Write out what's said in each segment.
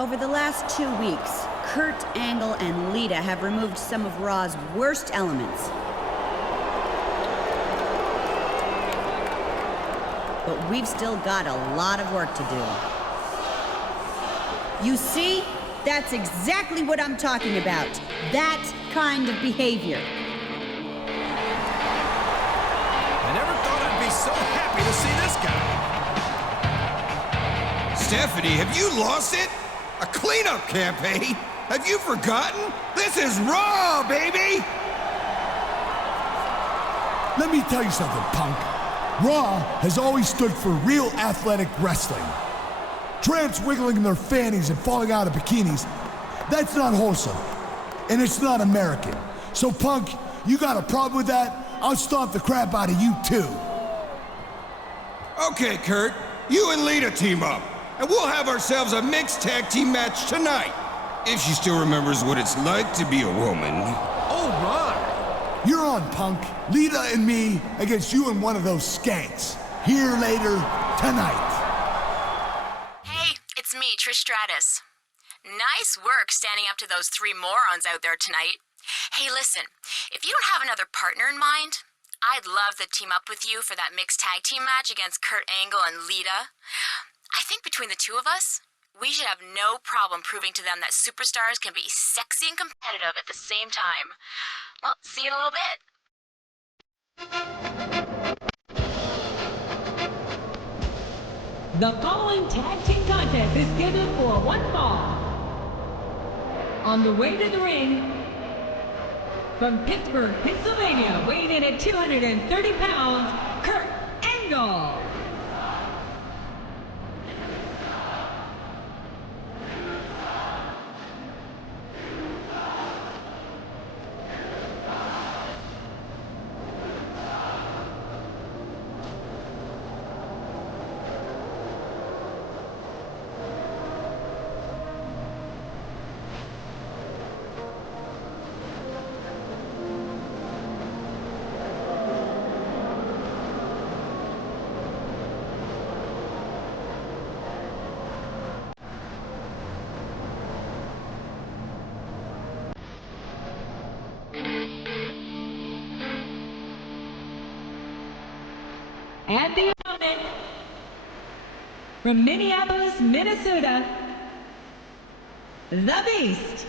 Over the last 2 weeks, Kurt Angle and Lita have removed some of Raw's worst elements. But we've still got a lot of work to do. You see? That's exactly what I'm talking about. That kind of behavior. I never thought I'd be so happy to see this guy. Stephanie, have you lost it? A cleanup campaign? Have you forgotten? This is Raw, baby! Let me tell you something, punk. Raw has always stood for real athletic wrestling. Tramps wiggling their fannies and falling out of bikinis, that's not wholesome. And it's not American. So, punk, you got a problem with that? I'll stomp the crap out of you, too. Okay, Kurt, you and Lita team up, and we'll have ourselves a mixed tag team match tonight. If she still remembers what it's like to be a woman. All right. You're on, punk. Lita and me against you and one of those skanks. Here later tonight. Hey, it's me, Trish Stratus. Nice work standing up to those 3 morons out there tonight. Hey, listen, if you don't have another partner in mind, I'd love to team up with you for that mixed tag team match against Kurt Angle and Lita. I think between the 2 of us, we should have no problem proving to them that superstars can be sexy and competitive at the same time. Well, see you in a little bit. The following tag team contest is scheduled for one fall. On the way to the ring, from Pittsburgh, Pennsylvania, weighing in at 230 pounds, Kurt Angle. And the opponent, from Minneapolis, Minnesota, The Beast.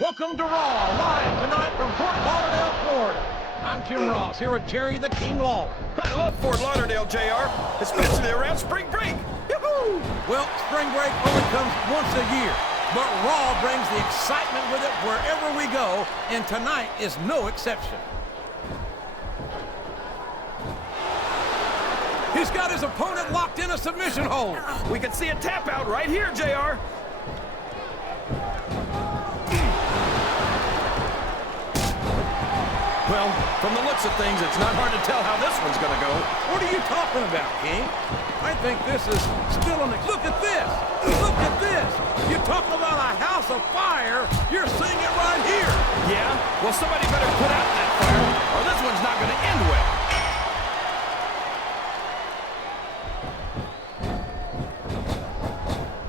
Welcome to Raw, live tonight from Fort Lauderdale, Florida. I'm Jim Ross, here with Jerry the King Lawler. I love Fort Lauderdale, JR, especially around spring break. Yoo-hoo! Well, spring break only comes once a year, but Raw brings the excitement with it wherever we go, and tonight is no exception. He's got his opponent locked in a submission hold. We can see a tap out right here, JR. Well, from the looks of things, it's not hard to tell how this one's going to go. What are you talking about, King? I think this is still an... Look at this! Look at this! You talk about a house of fire, you're seeing it right here! Yeah? Well, somebody better put out that fire, or this one's not going to end well.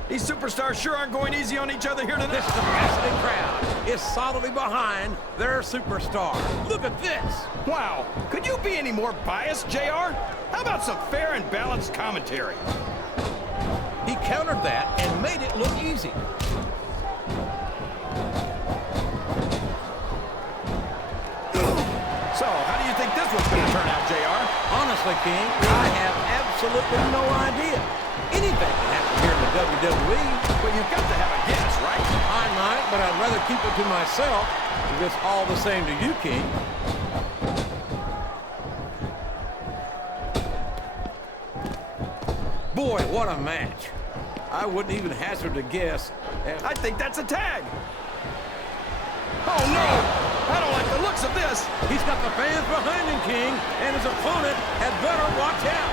These superstars sure aren't going easy on each other here tonight. This capacity crowd is solidly behind their superstar. Look at this. Wow. Could you be any more biased, JR? How about some fair and balanced commentary? He countered that and made it look easy. So, how do you think this one's going to turn out, JR? Honestly, King, I have absolutely no idea. Anything can happen here in the WWE. But you've got to have a guess, right? I might, but I'd rather keep it to myself if it's all the same to you, King. Boy, what a match. I wouldn't even hazard a guess. I think that's a tag. Oh, no! I don't like the looks of this. He's got the fans behind him, King, and his opponent had better watch out.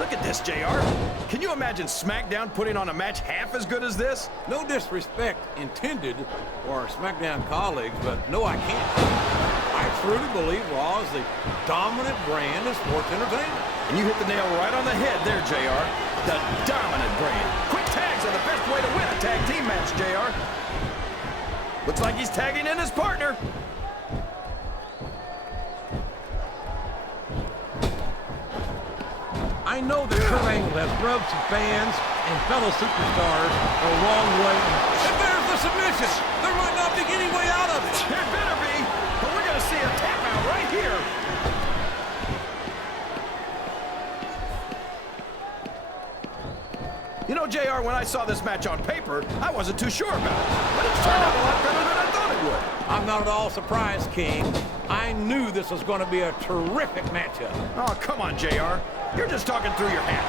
Look at this, JR. Can you imagine SmackDown putting on a match half as good as this? No disrespect intended for our SmackDown colleagues, but no, I can't. I truly believe Raw is the dominant brand of sports entertainment. And you hit the nail right on the head there, JR. The dominant brand. Quick tags are the best way to win a tag team match, JR. Looks like he's tagging in his partner. I know that Kurt Angle has rubbed some fans and fellow superstars the wrong way. And there's the submission. There might not be any way out of it. There better be, but we're going to see a tap out right here. You know, JR, when I saw this match on paper, I wasn't too sure about it. But it's turned out a lot better than I thought it would. I'm not at all surprised, King. I knew this was going to be a terrific matchup. Oh, come on, JR. You're just talking through your hat.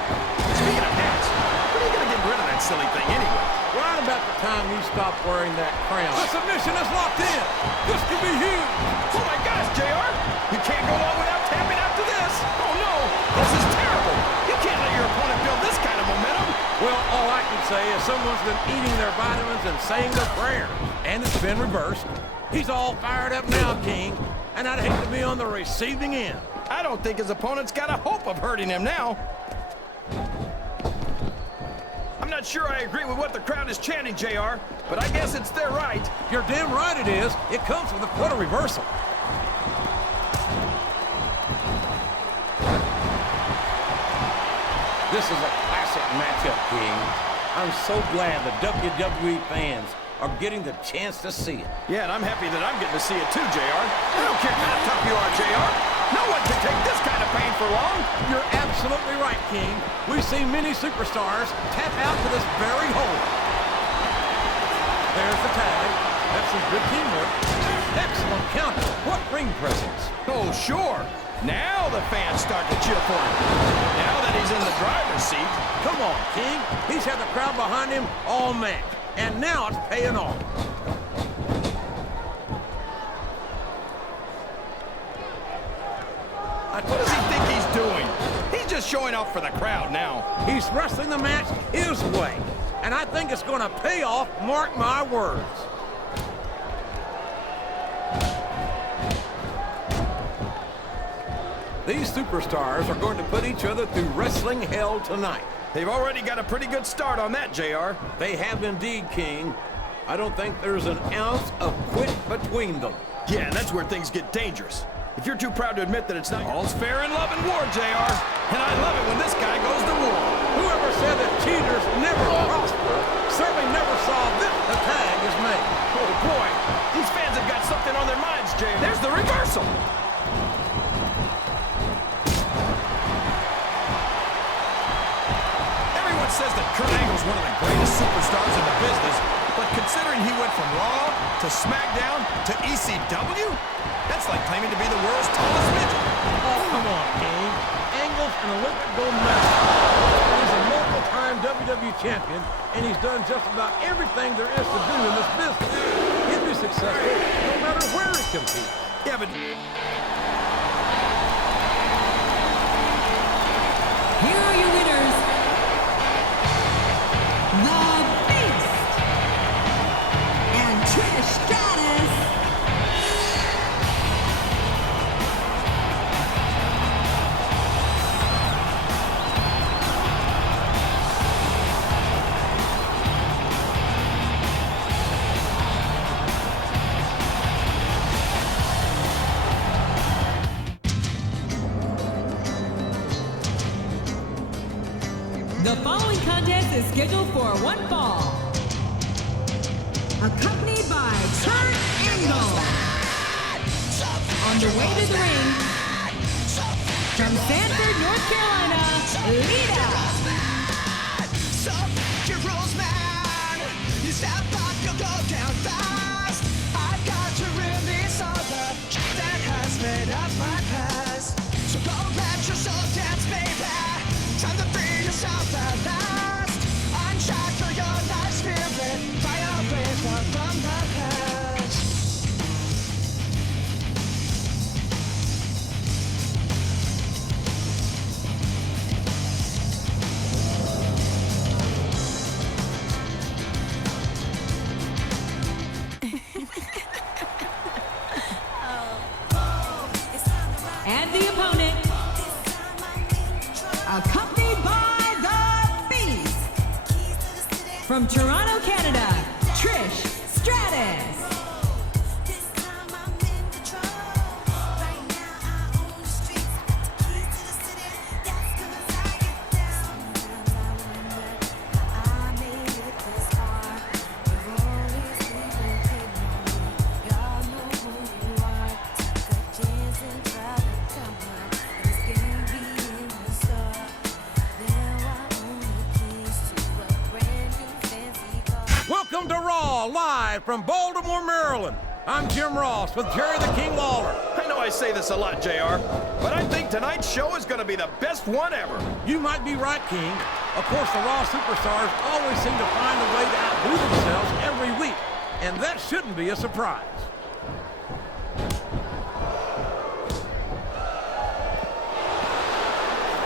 Speaking of hats, when are you going to get rid of that silly thing anyway? Right about the time you stop wearing that crown. The submission is locked in. This could be huge. Oh, my gosh, JR. You can't go on without tapping out to this. Oh, no. This is terrible. You can't let your opponent build this kind of momentum. Well, all I can say is someone's been eating their vitamins and saying their prayers. And it's been reversed. He's all fired up now, King. And I'd hate to be on the receiving end. I don't think his opponent's got a hope of hurting him now. I'm not sure I agree with what the crowd is chanting, JR, but I guess it's their right. You're damn right it is. It comes with a quarter reversal. This is a classic matchup, King. I'm so glad the WWE fans are getting the chance to see it. Yeah, and I'm happy that I'm getting to see it too, JR. I don't care how tough you are, JR. No one can take this kind of pain for long. You're absolutely right, King. We've seen many superstars tap out to this very hole. There's the tag. That's some good teamwork. Excellent counter. What ring presence. Oh, sure. Now the fans start to cheer for him. Now that he's in the driver's seat. Come on, King. He's had the crowd behind him all match. And now it's paying off. What does he think he's doing? He's just showing off for the crowd now. He's wrestling the match his way. And I think it's going to pay off, mark my words. These superstars are going to put each other through wrestling hell tonight. They've already got a pretty good start on that, JR. They have indeed, King. I don't think there's an ounce of quit between them. Yeah, and that's where things get dangerous. If you're too proud to admit that it's not, all's fair in love and war, JR. And I love it when this guy goes to war. Whoever said that cheaters never prosper certainly never saw this. The tag is made. Oh, boy. These fans have got something on their minds, JR. There's the reversal. Everyone says that Kurt Angle's one of the greatest superstars in the business, but considering he went from Raw to SmackDown to ECW, that's like claiming to be the world's tallest midget. Oh, come on, King. Angle's an Olympic gold medalist. He's a multiple-time WWE champion, and he's done just about everything there is to do in this business. He'll be successful no matter where he competes. Yeah, but Here are your winners, The Beast and Trish Stratus. The following contest is scheduled for one fall. accompanied by Kurt Angle. On the way to the ring, from Sanford, North Carolina, Lita. And the opponent, accompanied by the Beast, from Toronto, Canada, Trish Stratus. Welcome to Raw, live from Baltimore, Maryland. I'm Jim Ross with Jerry the King Lawler. I know I say this a lot, JR, but I think tonight's show is going to be the best one ever. You might be right, King. Of course, the Raw superstars always seem to find a way to outdo themselves every week, and that shouldn't be a surprise.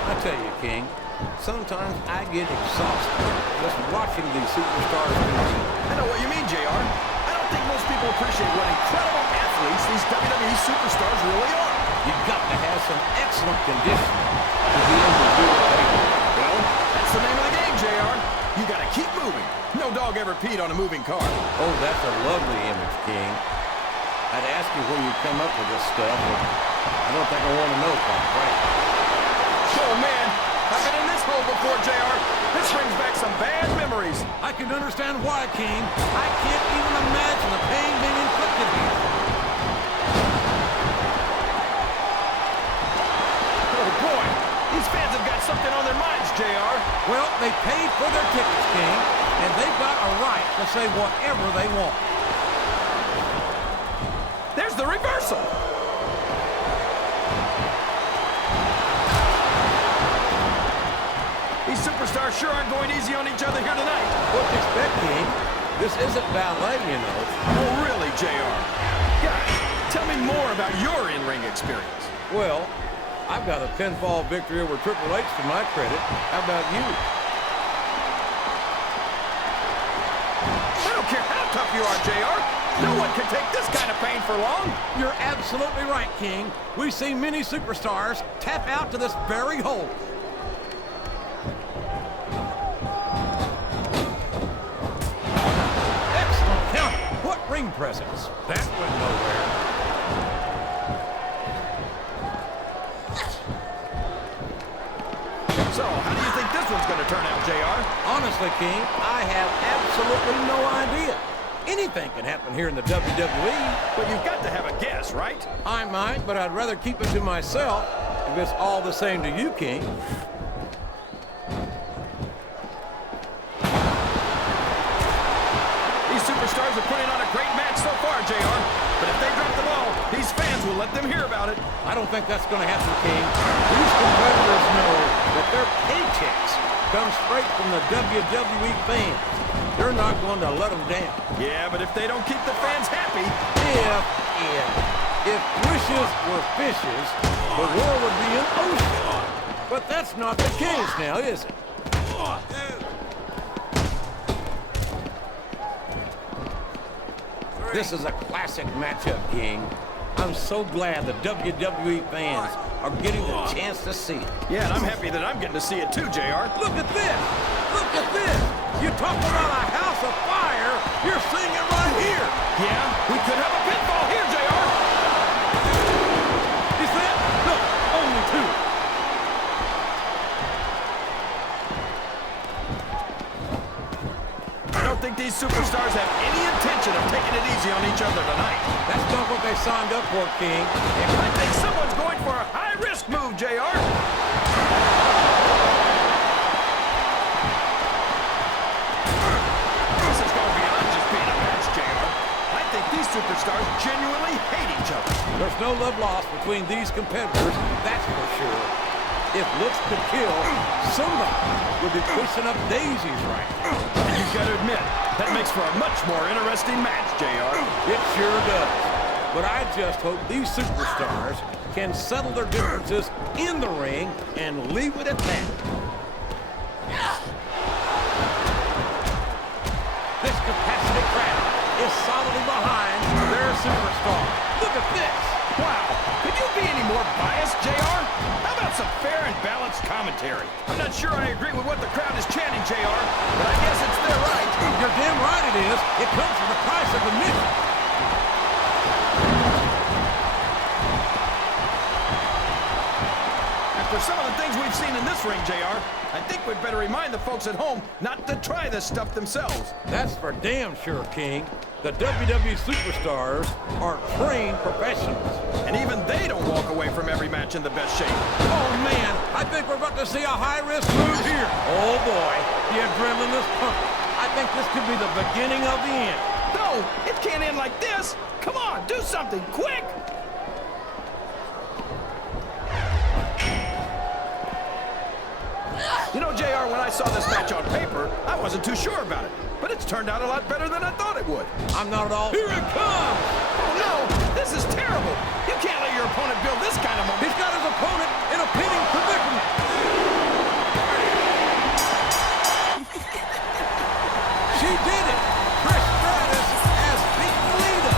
I tell you, King, sometimes I get exhausted just watching these superstars compete. I know what you mean, JR. I don't think most people appreciate what incredible athletes these WWE superstars really are. You've got to have some excellent conditioning to be able to do what they do. Well, that's the name of the game, JR. You got to keep moving. No dog ever peed on a moving car. Oh, that's a lovely image, King. I'd ask you where you come up with this stuff, but I don't think I want to know, quite frankly. Oh, man. I've been in this hole before, JR. This brings back some bad memories. I can understand why, King. I can't even imagine the pain being inflicted here. Oh, boy. These fans have got something on their minds, JR. Well, they paid for their tickets, King, and they've got a right to say whatever they want. There's the reversal. These superstars sure aren't going easy on each other here tonight. What do you expect, King? This isn't ballet, you know. Oh, really, JR? Guys, tell me more about your in-ring experience. Well, I've got a pinfall victory over Triple H to my credit. How about you? I don't care how tough you are, JR. No one can take this kind of pain for long. You're absolutely right, King. We see many superstars tap out to this very hole. Excellent counter. What ring presence. That went nowhere. So, how do you think this one's going to turn out, JR? Honestly, King, I have absolutely no idea. Anything can happen here in the WWE. But you've got to have a guess, right? I might, but I'd rather keep it to myself if it's all the same to you, King. These superstars are putting on a great match so far, JR. But if they drop the ball, these fans will let them hear about it. I don't think that's going to happen, King. These competitors know that their paychecks come straight from the WWE fans. They're not going to let them down. Yeah, but if they don't keep the fans happy... If wishes were fishes, the world would be an ocean. But that's not the case now, is it? This is a classic matchup, King. I'm so glad the WWE fans are getting the chance to see it. Yeah, and I'm happy that I'm getting to see it too, JR. Look at this! Look at this! You talk about a house of fire, you're seeing it right here! Yeah, we could have a pinfall here, JR! Is that? No, only two. I don't think the these superstars have any intention of taking it easy on each other tonight. That's not what they signed up for, King. I think someone's going for a high-risk move, JR. This is going beyond just being a match, JR. I think these superstars genuinely hate each other. There's no love lost between these competitors, that's for sure. If looks could kill, somebody would be pushing up daisies right now. And you've got to admit, that makes for a much more interesting match, JR. It sure does. But I just hope these superstars can settle their differences in the ring and leave it at that. This capacity crowd is solidly behind their superstar. Look at this. Wow, could you be any more biased, JR? How about some fair and balanced commentary? I'm not sure I agree with what the crowd is chanting, JR, but I guess it's their right. You're damn right it is. It comes with the price of admission. After some of the things we've seen in this ring, JR, I think we'd better remind the folks at home not to try this stuff themselves. That's for damn sure, King. The WWE superstars are trained professionals. And even they don't walk away from every match in the best shape. Oh, man, I think we're about to see a high-risk move here. Oh, boy, the adrenaline is pumping. I think this could be the beginning of the end. No, it can't end like this. Come on, do something, quick! You know, JR, when I saw this match on paper, I wasn't too sure about it. But it's turned out a lot better than I thought it would. I'm not at all. Here it comes! Oh, no! This is terrible! You can't let your opponent build this kind of momentum. He's got his opponent in a pinning predicament. She did it! Trish Stratus has beaten Lita.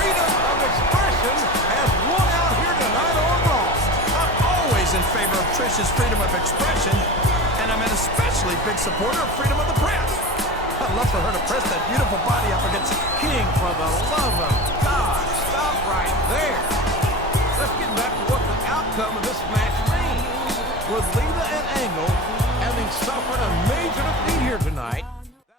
Freedom of expression has won out here tonight on Raw. I'm always in favor of Trish's freedom of expression, and I'm an especially big supporter of freedom of the press. I'd love for her to press that beautiful body up against... King, for the love of God, stop right there. Let's get back to what the outcome of this match means. With Lita and Angle having suffered a major defeat here tonight,